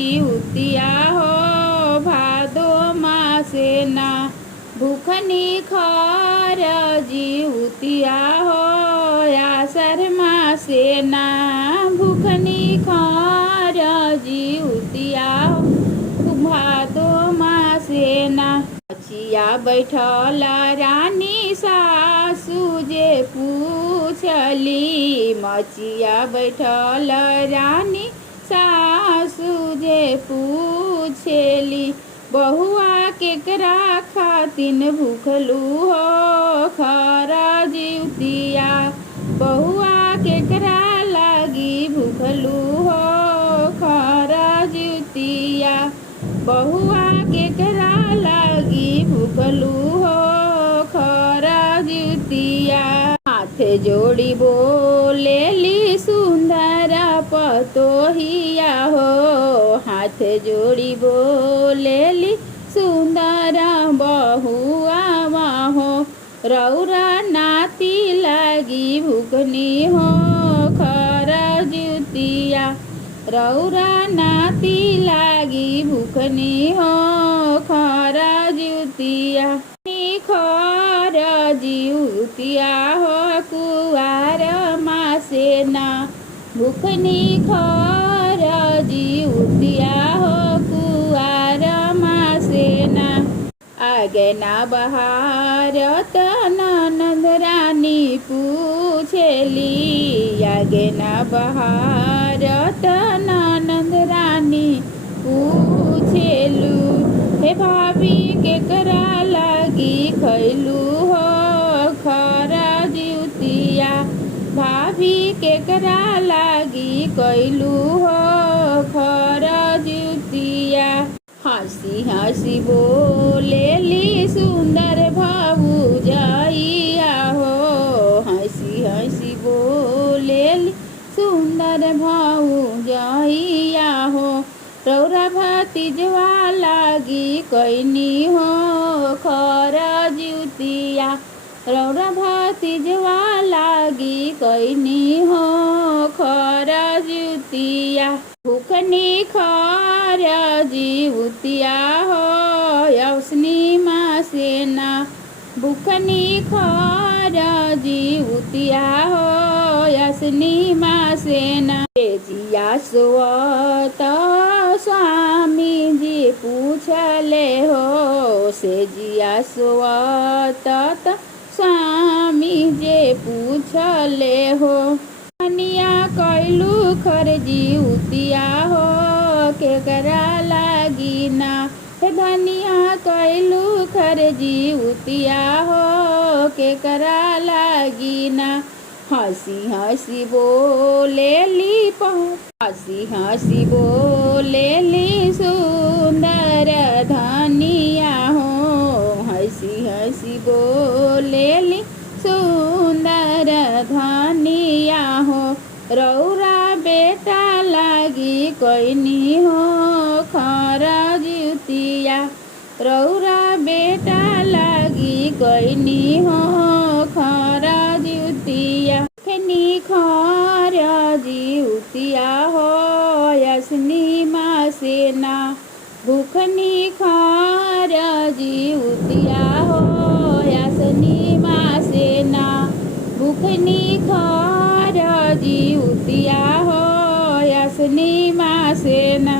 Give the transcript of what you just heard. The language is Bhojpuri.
जीवतिया हो भादो मासेना भूखनी खर जीवतिया हो आषाढ़ मासेना भूखनी खर जीवतिया हो भादो मासेना मचिया बैठल रानी सासु जे पूछली मचिया बैठल रानी सासु जे पूछली बहुआ केकरा खातिन भूखलू हो खरा जीवतिया बहुआ केकरा लागी भूखलू हो खरा जीवतिया बहुआ केकरा लागी भूखलू हो खरा जीवतिया हाथ जोड़ी बोलेली सुंदर पतोहिया हो हाथ जोड़ी बोलेली सुंदर बहुआ हो रौरा नाती लागी भूखनी हो खरा जीवतिया रौरा नाती लागी भूखनी हो खरा जीवतिया खरा जीवतिया हो कुआर मासेना भूखनी खरा जीवतिया हो कुआर मासेना आगे ना बहारत ननद रानी पूछेली आगे ना बहारत ननद रानी पूछेलू हे भाभी केकरा लागी खैलू हो खरा जीवतिया भाभी केकरा लागी कैलू हो खरा जीवतिया हंसी हंसी बोलेली सुंदर भाऊजाइया हो हंसी हंसी बोलेली सुंदर भाऊजाइया हो रौरा भतीजवा लागी कैनी हो खरा जीवतिया रौरा भतीजवा लागी कैनी हो खरा जीवतिया भूखनी खरा जीवतिया हो यौसनी मासेना भूखनी खरा जीवतिया हो यौसनी मासेना जिया सोत स्वामी जी पूछले हो से जिया सोत स्वामी जे पूछले हो धनिया कैलू खर जीवतिया हो केकरा लागी ना हे धनिया कैलू खर जीवतिया हो केकरा लागी ना हंसी हंसी बोलेली हंसी हंसी बोलेली सुंदर धनिया हो हंसी हंसी बोलेली सुंदर धनिया हो रौरा बेटा लागी कैनी हो खरा जीवतिया रौरा बेटा लागी कैनी हो खरा जीवतिया भूखनी खरा जीवतिया हो यौसनी मासेना भूखनी खरा जीवतिया हो यौसनी मासेना भूखनी खरा जीवतिया हो यौसनी मासेना।